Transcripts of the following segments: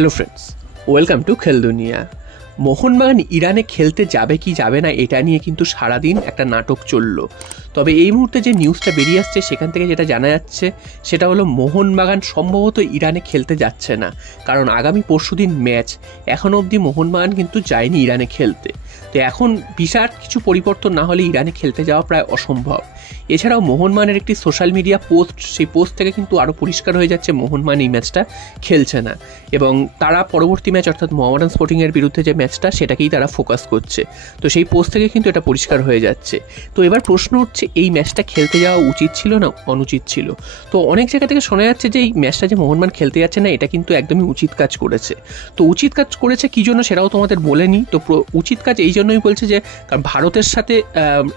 Hello friends, welcome to খেল দুনিয়া। মোহনবাগান ইরানে খেলতে যাবে কি যাবে না এটা নিয়ে কিন্তু সারাদিন একটা নাটক চলল। তবে এই মুহূর্তে যে নিউজটা বেরিয়ে আসছে সেখান থেকে যেটা জানা যাচ্ছে সেটা হলো মোহনবাগান সম্ভবত ইরানে খেলতে যাচ্ছে না, কারণ আগামী পরশুদিন ম্যাচ। এখনও অবধি মোহনবাগান কিন্তু যায়নি ইরানে খেলতে। তো এখন বিশাল কিছু পরিবর্তন না হলে ইরানে খেলতে যাওয়া প্রায় অসম্ভব। এছাড়াও মোহনবাগানের একটি সোশ্যাল মিডিয়া পোস্ট, সেই পোস্ট থেকে কিন্তু আরও পরিষ্কার হয়ে যাচ্ছে মোহনবাগান এই ম্যাচটা খেলছে না, এবং তারা পরবর্তী ম্যাচ অর্থাৎ মোহামেডান স্পোর্টিংয়ের বিরুদ্ধে যে ম্যাচটা সেটাকেই তারা ফোকাস করছে। তো সেই পোস্ট থেকে কিন্তু এটা পরিষ্কার হয়ে যাচ্ছে। তো এবার প্রশ্ন হচ্ছে, এই ম্যাচটা খেলতে যাওয়া উচিত ছিল না অনুচিত ছিল? তো অনেক জায়গা থেকে শোনা যাচ্ছে যে এই ম্যাচটা যে মোহনবাগান খেলতে যাচ্ছে না এটা কিন্তু একদমই উচিত কাজ করেছে। তো উচিত কাজ করেছে কী জন্য সেটাও তোমাদের বলে নিই। তো উচিত কাজ এই জন্যই বলছে যে কারণ ভারতের সাথে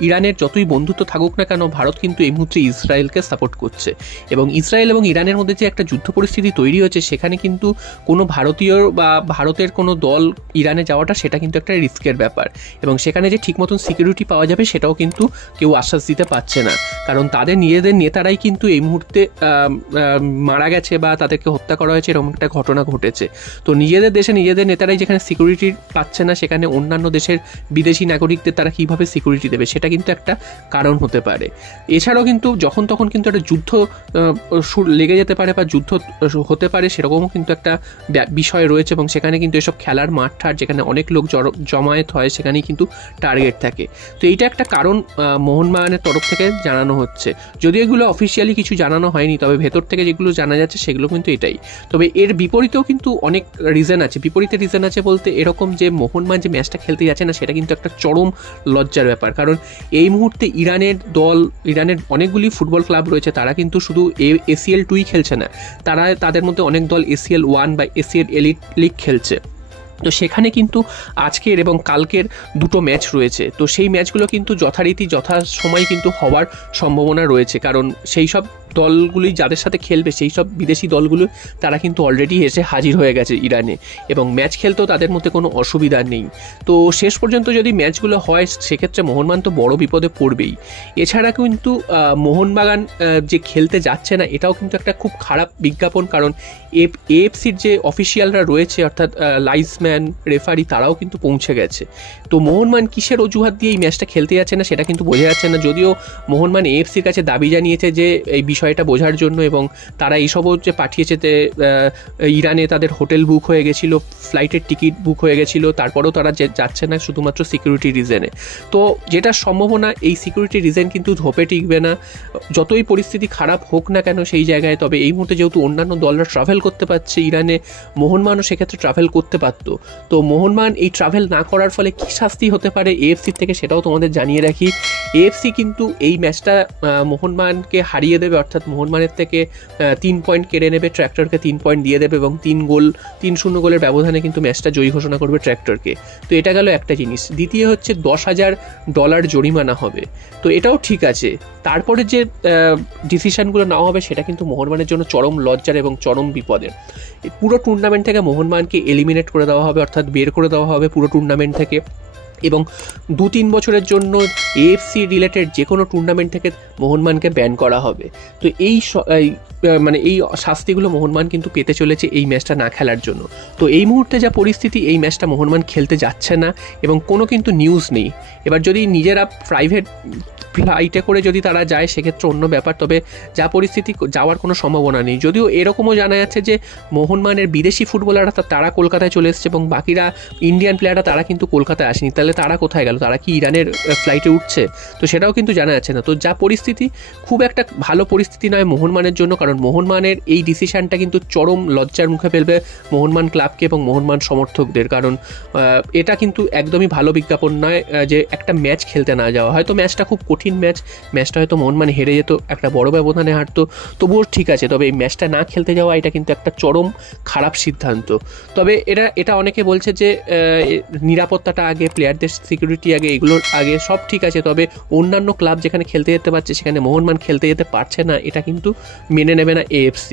ইরানের যতই বন্ধুত্ব থাকুক না কেন, ভারত কিন্তু এই মুহূর্তে ইসরায়েলকে সাপোর্ট করছে, এবং ইসরায়েল এবং ইরানের মধ্যে যে একটা যুদ্ধ পরিস্থিতি তৈরি হচ্ছে সেখানে কিন্তু কোনো ভারতীয় বা ভারতের কোনো দল ইরানে যাওয়াটা সেটা কিন্তু একটা রিস্কের ব্যাপার, এবং সেখানে যে ঠিক মতন সিকিউরিটি পাওয়া যাবে সেটাও কিন্তু কেউ আশ্বাস দিতে পারছে না, কারণ তাদের নিজেদের নেতারাই কিন্তু এই মুহূর্তে মারা গেছে বা তাদেরকে হত্যা করা হয়েছে, এরকম একটা ঘটনা ঘটেছে। তো নিজেদের দেশে নিজেদের নেতারাই যেখানে সিকিউরিটি পাচ্ছে না, সেখানে অন্যান্য দেশের বিদেশি নাগরিকদের তারা কীভাবে সিকিউরিটি দেবে সেটা কিন্তু একটা কারণ হতে পারে। এছাড়াও কিন্তু যখন তখন কিন্তু একটা যুদ্ধ লেগে যেতে পারে বা যুদ্ধ হতে পারে, সেরকমও কিন্তু একটা বিষয় রয়েছে, এবং সেখানে কিন্তু এসব খেলার মাঠ যেখানে অনেক লোক জমায়েত হয় সেখানেই কিন্তু টার্গেট থাকে। তো এইটা একটা কারণ মোহনবাগানের তরফ থেকে জানানো হচ্ছে, যদিও এগুলো অফিসিয়ালি কিছু জানানো হয়নি, তবে ভেতর থেকে যেগুলো জানা যাচ্ছে সেগুলো কিন্তু এটাই। তবে এর বিপরীতেও কিন্তু অনেক রিজন আছে। বিপরীতে রিজন আছে বলতে এরকম যে মোহনবাগান যে ম্যাচটা খেলতে যাচ্ছে না সেটা কিন্তু একটা চরম লজ্জার ব্যাপার, কারণ এই মুহূর্তে ইরানের অনেকগুলি ফুটবল ক্লাব রয়েছে, তারা কিন্তু শুধু ACL 2 খেলছে না, তাদের মধ্যে অনেক দল ACL 1 বা ACL এলিট লিগ খেলছে। তো সেখানে কিন্তু আজকের এবং কালকের দুটো ম্যাচ রয়েছে। তো সেই ম্যাচগুলো কিন্তু যথারীতি যথাসময় কিন্তু হওয়ার সম্ভাবনা রয়েছে, কারণ সেই সব দলগুলি যাদের সাথে খেলবে সেই সব বিদেশি দলগুলো তারা কিন্তু অলরেডি এসে হাজির হয়ে গেছে ইরানে, এবং ম্যাচ খেলতেও তাদের মধ্যে কোনো অসুবিধা নেই। তো শেষ পর্যন্ত যদি ম্যাচগুলো হয় সেক্ষেত্রে মোহনবাগান তো বড় বিপদে পড়বেই। এছাড়া কিন্তু মোহনবাগান যে খেলতে যাচ্ছে না এটাও কিন্তু একটা খুব খারাপ বিজ্ঞাপন, কারণ AFCর যে অফিসিয়ালরা রয়েছে অর্থাৎ লাইসম্যান, রেফারি, তারাও কিন্তু পৌঁছে গেছে। তো মোহনবাগান কিসের অজুহাত দিয়ে এই ম্যাচটা খেলতে যাচ্ছে না সেটা কিন্তু বোঝা যাচ্ছে না, যদিও মোহনবাগান AFCর কাছে দাবি জানিয়েছে যে এই বিষয়টা বোঝার জন্য, এবং তারা এইসবও যে পাঠিয়েছে ইরানে তাদের হোটেল বুক হয়ে গেছিলো, ফ্লাইটের টিকিট বুক হয়ে গেছিলো, তারপরেও তারা যাচ্ছে না শুধুমাত্র সিকিউরিটি রিজনে। তো যেটা সম্ভাবনা এই সিকিউরিটি রিজন কিন্তু ধোপে টিকবে না, যতই পরিস্থিতি খারাপ হোক না কেন সেই জায়গায়। তবে এই মুহূর্তে যেহেতু অন্যান্য দলরা ট্রাভেল করতে পারছে ইরানে, মোহনবাগানও সেক্ষেত্রে ট্রাভেল করতে পারত। তো মোহনবাগান এই ট্রাভেল না করার ফলে কী শাস্তি হতে পারে AFC থেকে সেটাও তোমাদের জানিয়ে রাখি। AFC কিন্তু এই ম্যাচটা মোহনবাগানকে হারিয়ে দেবে, অর্থাৎ মোহনবাগানের থেকে 3 পয়েন্ট কেড়ে নেবে, ট্র্যাক্টরকে 3 পয়েন্ট দিয়ে দেবে, এবং 3-0 গোলের ব্যবধানে কিন্তু ম্যাচটা জয়ী ঘোষণা করবে ট্র্যাক্টরকে। তো এটা গেল একটা জিনিস। দ্বিতীয় হচ্ছে $10,000 জরিমানা হবে। তো এটাও ঠিক আছে। তারপরে যে ডিসিশনগুলো নেওয়া হবে সেটা কিন্তু মোহনবাগানের জন্য চরম লজ্জার এবং চরম বিপদের। পুরো টুর্নামেন্ট থেকে মোহনবাগানকে এলিমিনেট করে দেওয়া হবে, অর্থাৎ বের করে দেওয়া হবে পুরো টুর্নামেন্ট থেকে, এবং 2-3 বছরের জন্য AFC রিলেটেড যে কোনো টুর্নামেন্ট থেকে মোহনবাগানকে ব্যান করা হবে। তো এই শাস্তিগুলো মোহনবাগান কিন্তু পেতে চলেছে এই ম্যাচটা না খেলার জন্য। তো এই মুহূর্তে যা পরিস্থিতি, এই ম্যাচটা মোহনবাগান খেলতে যাচ্ছে না, এবং কোনো কিন্তু নিউজ নেই। এবার যদি নিজেরা প্রাইভেট ফ্লাইটে করে যদি তারা যায় সেক্ষেত্রে অন্য ব্যাপার, তবে যা পরিস্থিতি যাওয়ার কোনো সম্ভাবনা নেই। যদিও এরকমও জানা যাচ্ছে যে মোহনবাগানের বিদেশি ফুটবলাররা তারা কলকাতায় চলে এসছে, এবং বাকিরা ইন্ডিয়ান প্লেয়াররা তারা কিন্তু কলকাতায় আসেনি। তাহলে তারা কোথায় গেল? তারা কি ইরানের ফ্লাইটে উঠছে? তো সেটাও কিন্তু জানা যাচ্ছে না। তো যা পরিস্থিতি, খুব একটা ভালো পরিস্থিতি নয় মোহনবাগানের জন্য, কারণ মোহনবাগানের এই ডিসিশনটা কিন্তু চরম লজ্জার মুখে ফেলবে মোহনবাগান ক্লাবকে এবং মোহনবাগান সমর্থকদের, কারণ এটা কিন্তু একদমই ভালো বিজ্ঞাপন নয় যে একটা ম্যাচ খেলতে না যাওয়া। হয়তো ম্যাচটা খুব কঠিন ম্যাচটা হয়তো মোহনবাগান হেরে যেত, একটা বড় ব্যবধানে হারতো, তবুও ঠিক আছে, তবে এই ম্যাচটা না খেলতে যাওয়া এটা কিন্তু একটা চরম খারাপ সিদ্ধান্ত। তবে এটা অনেকে বলছে যে নিরাপত্তাটা আগে, প্লেয়ারদের সিকিউরিটি আগে, এগুলোর আগে সব ঠিক আছে, তবে অন্যান্য ক্লাব যেখানে খেলতে যেতে পারছে সেখানে মোহনবাগান খেলতে যেতে পারছে না, এটা কিন্তু মেনে নেবে না AFC।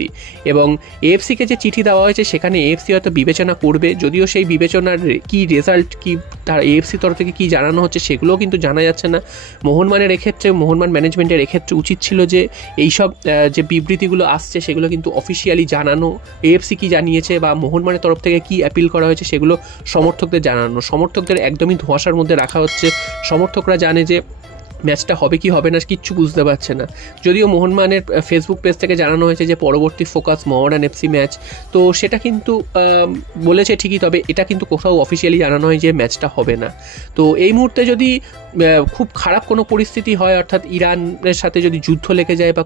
এবং AFCকে যে চিঠি দেওয়া হয়েছে সেখানে AFC হয়তো বিবেচনা করবে, যদিও সেই বিবেচনার কি রেজাল্ট কি তার AFC তরফ থেকে কি জানানো হচ্ছে সেগুলোও কিন্তু জানা যাচ্ছে না। মোহনবাগানের সেক্ষেত্রে মোহনবাগান ম্যানেজমেন্টের এক্ষেত্রে উচিত ছিল যে এইসব যে বিবৃতিগুলো আসছে সেগুলো কিন্তু অফিসিয়ালি জানানো, এএফসি কি জানিয়েছে বা মোহনবাগানের তরফ থেকে কি অ্যাপিল করা হয়েছে সেগুলো সমর্থকদের জানানো। সমর্থকদের একদমই ধোঁয়াশার মধ্যে রাখা হচ্ছে। সমর্থকরা জানে যে ম্যাচটা হবে কি হবে না কিচ্ছু বুঝতে পারছে না। যদিও মোহনবাগানের ফেসবুক পেজ থেকে জানানো হয়েছে যে পরবর্তী ফোকাস মোহামেডান এফসি ম্যাচ, তো সেটা কিন্তু বলেছে ঠিকই, তবে এটা কিন্তু কোথাও অফিসিয়ালি জানানো হয় যে ম্যাচটা হবে না। তো এই মুহূর্তে যদি খুব খারাপ কোনো পরিস্থিতি হয়, অর্থাৎ ইরানের সাথে যদি যুদ্ধ লেগে যায় বা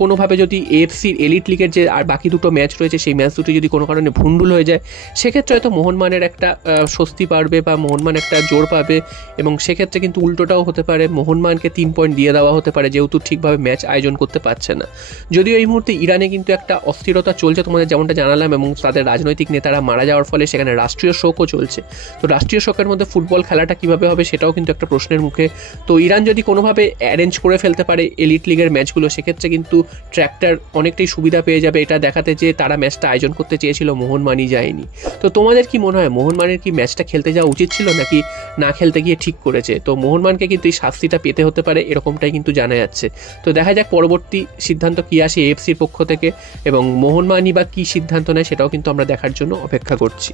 কোনোভাবে যদি এএফসির এলিট লিগের যে আর বাকি দুটো ম্যাচ রয়েছে সেই ম্যাচ দুটো যদি কোনো কারণে ভুন্ডুল হয়ে যায়, সেক্ষেত্রে হয়তো মোহনবাগানের একটা স্বস্তি পাবে বা মোহনবাগান একটা জোর পাবে, এবং সেক্ষেত্রে কিন্তু উল্টোটাও হতে পারে, মোহনবাগানকে 3 পয়েন্ট দিয়ে দেওয়া হতে পারে যেহেতু ঠিকভাবে ম্যাচ আয়োজন করতে পারছে না। যদিও এই মুহূর্তে ইরানে কিন্তু একটা অস্থিরতা চলছে, তোমাদের যেমনটা জানালাম, এবং তাদের রাজনৈতিক নেতারা মারা যাওয়ার ফলে সেখানে রাষ্ট্রীয় শোকও চলছে। তো রাষ্ট্রীয় শোকের মধ্যে ফুটবল খেলাটা কীভাবে হবে সেটাও কিন্তু একটা প্রশ্নের মুখে। তো ইরান যদি কোনোভাবে অ্যারেঞ্জ করে ফেলতে পারে এলিট লিগের ম্যাচগুলো, সেক্ষেত্রে কিন্তু ট্র্যাক্টর অনেকটাই সুবিধা পেয়ে যাবে এটা দেখাতে যে তারা ম্যাচটা আয়োজন করতে চেয়েছিল, মোহনবাগানই যায়নি। তো তোমাদের কি মনে হয়, মোহনবাগানের কি ম্যাচটা খেলতে যাওয়া উচিত ছিল নাকি না খেলতে গিয়ে ঠিক করেছে? তো মোহনবাগানকে কিন্তু এই শাস্তিটা পেতে হতে পারে এরকমটাই কিন্তু জানা যাচ্ছে। তো দেখা যাক পরবর্তী সিদ্ধান্ত কী আসে এএফসির পক্ষ থেকে, এবং মোহনবাগানই বা কী সিদ্ধান্ত নেয় সেটাও কিন্তু আমরা দেখার জন্য অপেক্ষা করছি।